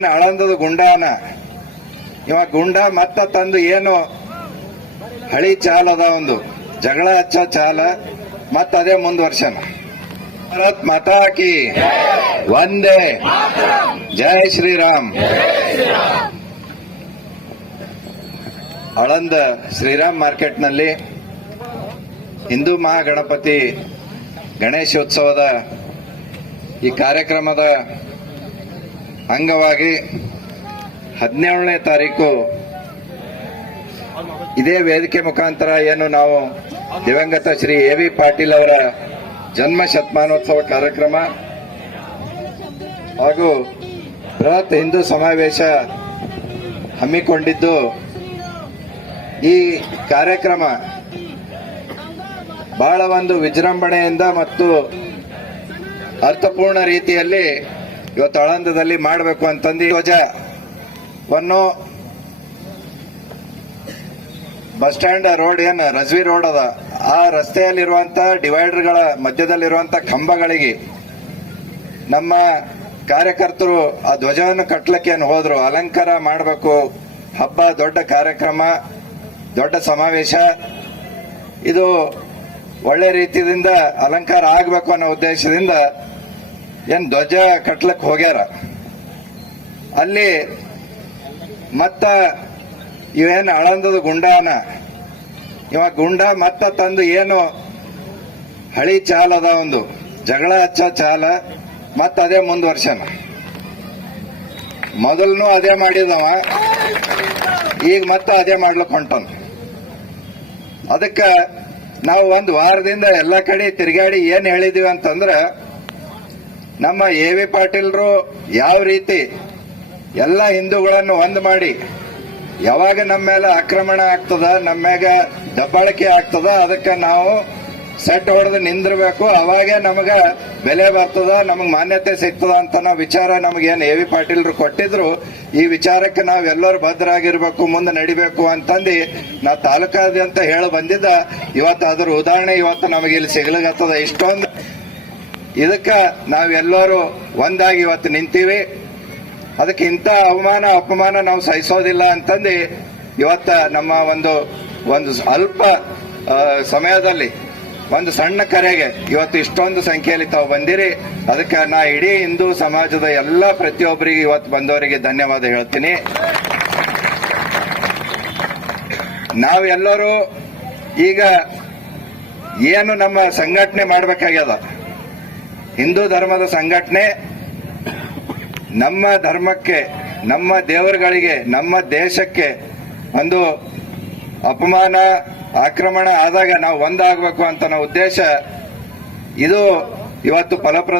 ಆಳಂದದ ಗುಂಡಾನ? ಇವ ಗುಂಡ ಮತ್ತ ತಂದು ಏನು ಹಳಿ ಚಾಲದ ಒಂದು ಜಗಳ ಹಚ್ಚ ಚಾಲ ಮತ್ತ ಅದೇ ಮುಂದುವರ್ಸನ ಭಾರತ್ ಮತಾಕಿ ಒಂದೇ ಜೈ ಶ್ರೀರಾಮ್. ಅಳಂದ ಶ್ರೀರಾಮ್ ಮಾರ್ಕೆಟ್ನಲ್ಲಿ ಹಿಂದೂ ಮಹಾಗಣಪತಿ ಗಣೇಶೋತ್ಸವದ ಈ ಕಾರ್ಯಕ್ರಮದ ಅಂಗವಾಗಿ ಹದಿನೇಳನೇ ತಾರೀಕು ಇದೇ ವೇದಿಕೆ ಮುಖಾಂತರ ಏನು ನಾವು ದಿವಂಗತ ಶ್ರೀ ಎ ವಿ ಪಾಟೀಲ್ ಅವರ ಜನ್ಮ ಶತಮಾನೋತ್ಸವ ಕಾರ್ಯಕ್ರಮ ಹಾಗೂ ಬೃಹತ್ ಹಿಂದೂ ಸಮಾವೇಶ ಹಮ್ಮಿಕೊಂಡಿದ್ದು ಈ ಕಾರ್ಯಕ್ರಮ ಬಹಳ ಒಂದು ವಿಜೃಂಭಣೆಯಿಂದ ಮತ್ತು ಅರ್ಥಪೂರ್ಣ ರೀತಿಯಲ್ಲಿ ಇವತ್ತು ಆಳಂದದಲ್ಲಿ ಮಾಡಬೇಕು ಅಂತಂದು ಧ್ವಜವನ್ನು ಬಸ್ ಸ್ಟ್ಯಾಂಡ್ ರೋಡ್ ಏನು ರಜ್ವಿ ರೋಡ್ ಅದ. ಆ ರಸ್ತೆಯಲ್ಲಿರುವಂತ ಡಿವೈಡರ್ಗಳ ಮಧ್ಯದಲ್ಲಿರುವಂತ ಕಂಬಗಳಿಗೆ ನಮ್ಮ ಕಾರ್ಯಕರ್ತರು ಆ ಧ್ವಜವನ್ನು ಕಟ್ಟಲಿಕ್ಕೆ ಏನು ಹೋದ್ರು. ಅಲಂಕಾರ ಮಾಡಬೇಕು. ಹಬ್ಬ, ದೊಡ್ಡ ಕಾರ್ಯಕ್ರಮ, ದೊಡ್ಡ ಸಮಾವೇಶ. ಇದು ಒಳ್ಳೆ ರೀತಿಯಿಂದ ಅಲಂಕಾರ ಆಗಬೇಕು ಅನ್ನೋ ಉದ್ದೇಶದಿಂದ ಏನ್ ಧ್ವಜ ಕಟ್ಲಕ್ ಹೋಗ್ಯಾರ? ಅಲ್ಲಿ ಮತ್ತ ಇವೇನು ಆಳಂದದ ಗುಂಡಾನ? ಇವ ಗುಂಡ ಮತ್ತ ತಂದು ಏನು ಹಳಿ ಚಾಲ ಅದ ಒಂದು? ಜಗಳ ಹಚ್ಚ ಚಾಲ, ಮತ್ತ ಅದೇ ಮುಂದುವರ್ಸನ ಮೊದಲನು ಅದೇ ಮಾಡಿದವ, ಈಗ ಮತ್ತ ಅದೇ ಮಾಡ್ಲಿಕ್ಕೆ ಹೊಂಟನ್. ಅದಕ್ಕ ನಾವು ಒಂದು ವಾರದಿಂದ ಎಲ್ಲ ಕಡೆ ತಿರುಗಾಡಿ ಏನ್ ಹೇಳಿದೀವಿ ಅಂತಂದ್ರ ನಮ್ಮ ಎ ವಿ ಪಾಟೀಲ್ರು ಯಾವ ರೀತಿ ಎಲ್ಲ ಹಿಂದೂಗಳನ್ನು ಒಂದ್ ಮಾಡಿ ಯಾವಾಗ ನಮ್ಮ ಮೇಲೆ ಆಕ್ರಮಣ ಆಗ್ತದ, ನಮ್ಮ ಮ್ಯಾಗ ದಬ್ಬಾಳಿಕೆ ಆಗ್ತದ, ಅದಕ್ಕೆ ನಾವು ಸೆಟ್ ಹೊಡೆದು ನಿಂದಿರ್ಬೇಕು. ಅವಾಗೆ ನಮಗ ಬೆಲೆ ಬರ್ತದ, ನಮಗ್ ಮಾನ್ಯತೆ ಸಿಗ್ತದ ಅಂತ ನಾವು ವಿಚಾರ ನಮಗೇನು ಎ ವಿ ಪಾಟೀಲ್ರು ಕೊಟ್ಟಿದ್ರು. ಈ ವಿಚಾರಕ್ಕೆ ನಾವೆಲ್ಲರೂ ಭದ್ರಾಗಿರ್ಬೇಕು ಮುಂದೆ ನಡಿಬೇಕು ಅಂತಂದು ನಾ ತಾಲೂಕಾದ್ಯಂತ ಹೇಳಿ ಬಂದಿದ್ದ. ಇವತ್ತು ಅದ್ರ ಉದಾಹರಣೆ ಇವತ್ತು ನಮಗೆ ಇಲ್ಲಿ ಸಿಗ್ಲಿಗತ್ತದ ಇಷ್ಟೊಂದು ಇದಕ್ಕ ನಾವೆಲ್ಲರೂ ಒಂದಾಗಿ ಇವತ್ತು ನಿಂತೀವಿ. ಅದಕ್ಕೆ ಇಂಥ ಅವಮಾನ, ಅಪಮಾನ ನಾವು ಸಹಿಸೋದಿಲ್ಲ ಅಂತಂದು ಇವತ್ತು ನಮ್ಮ ಒಂದು ಒಂದು ಅಲ್ಪ ಸಮಯದಲ್ಲಿ ಒಂದು ಸಣ್ಣ ಕರೆಗೆ ಇವತ್ತು ಇಷ್ಟೊಂದು ಸಂಖ್ಯೆಯಲ್ಲಿ ತಾವು ಬಂದಿರಿ. ಅದಕ್ಕೆ ನಾ ಇಡೀ ಹಿಂದೂ ಸಮಾಜದ ಎಲ್ಲ ಪ್ರತಿಯೊಬ್ಬರಿಗೆ ಇವತ್ತು ಬಂದವರಿಗೆ ಧನ್ಯವಾದ ಹೇಳ್ತೀನಿ. ನಾವೆಲ್ಲರೂ ಈಗ ಏನು ನಮ್ಮ ಸಂಘಟನೆ ಮಾಡಬೇಕಾಗ್ಯದ? ಹಿಂದೂ ಧರ್ಮದ ಸಂಘಟನೆ ನಮ್ಮ ಧರ್ಮಕ್ಕೆ, ನಮ್ಮ ದೇವರುಗಳಿಗೆ, ನಮ್ಮ ದೇಶಕ್ಕೆ ಒಂದು ಅಪಮಾನ, ಆಕ್ರಮಣ ಆದಾಗ ನಾವು ಒಂದಾಗಬೇಕು ಅಂತ ನಾವು ಉದ್ದೇಶ ಇದು ಇವತ್ತು ಫಲಪ್ರದ